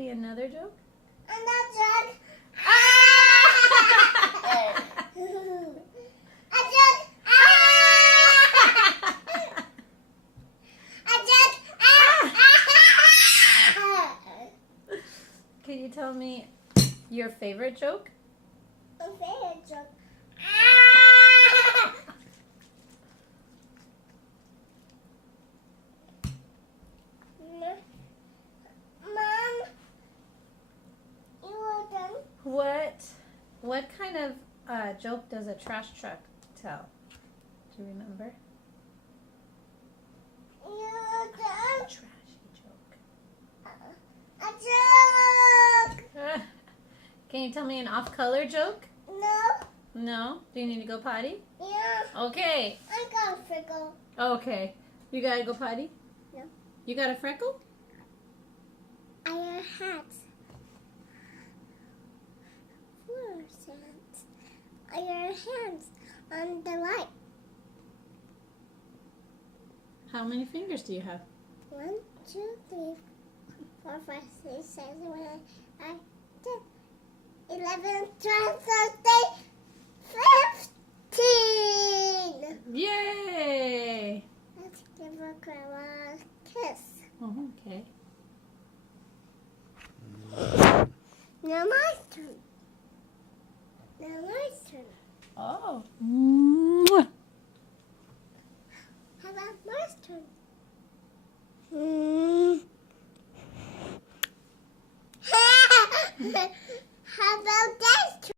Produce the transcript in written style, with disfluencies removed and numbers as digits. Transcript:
me another joke? Another joke. A joke. A joke. Can you tell me your favorite joke? A favorite joke. Mom, you are done. What kind of joke does a trash truck tell? Do you remember? You are done. Trashy joke. A joke. Can you tell me an off-color joke? No. No? Do you need to go potty? Yeah. Okay. I got a freckle. Okay. You gotta go potty? No. You got a freckle? I wear hats. Floors hats. I wear hands on the light. How many fingers do you have? 1, 2, 3, 4, 5, 6, 7, 8, 9, 10, 11, 12, 13, 15. Yay! Let's give a grandma a kiss. Oh, okay. Now my turn. Now my turn. Oh. How about my turn?